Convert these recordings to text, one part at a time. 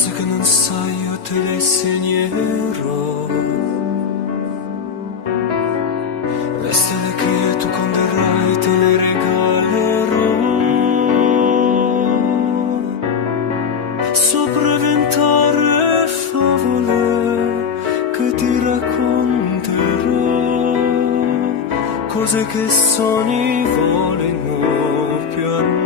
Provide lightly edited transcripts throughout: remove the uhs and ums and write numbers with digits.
cose che non sai io te le insegnerò. Le stelle che tu conterrai te le regalerò. Sopra ventare favole che ti racconterò, cose che sogni vogliono più amor.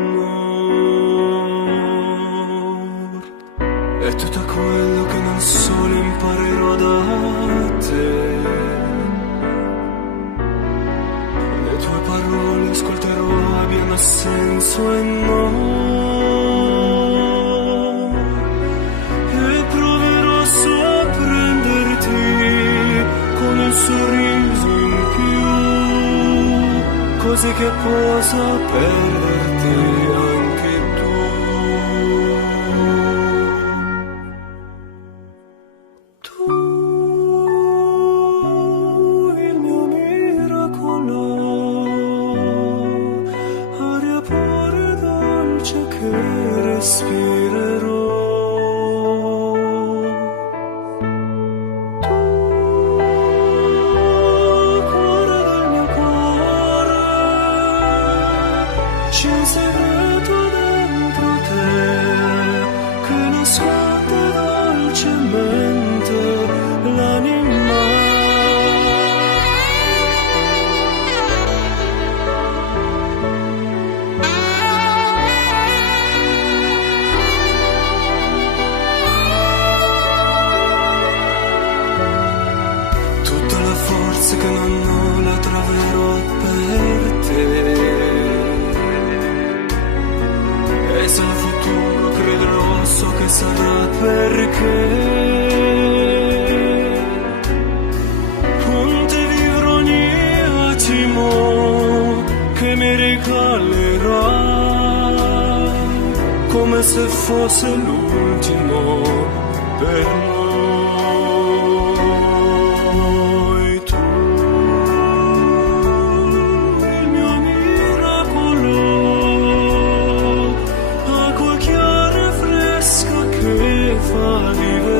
E tutto quello che non solo imparerò da te, le tue parole ascolterò abbiano senso e no, e proverò a sorprenderti con il sorriso in più, così che possa perderti anche tu. Tu, il mio miracolo, aria pura e dolce che respirerò. Tu, cuore del mio cuore, c'è un segreto dentro te che nasconde dolcemente l'anima. Tutta la forza che non ho la troverò per te, e se al futuro crederò so che sarà perché con te vivrò ogni attimo che mi regalerai, come se fosse l'ultimo per noi. Tu, il mio miracolo, acqua chiara e fresca che fa vivere.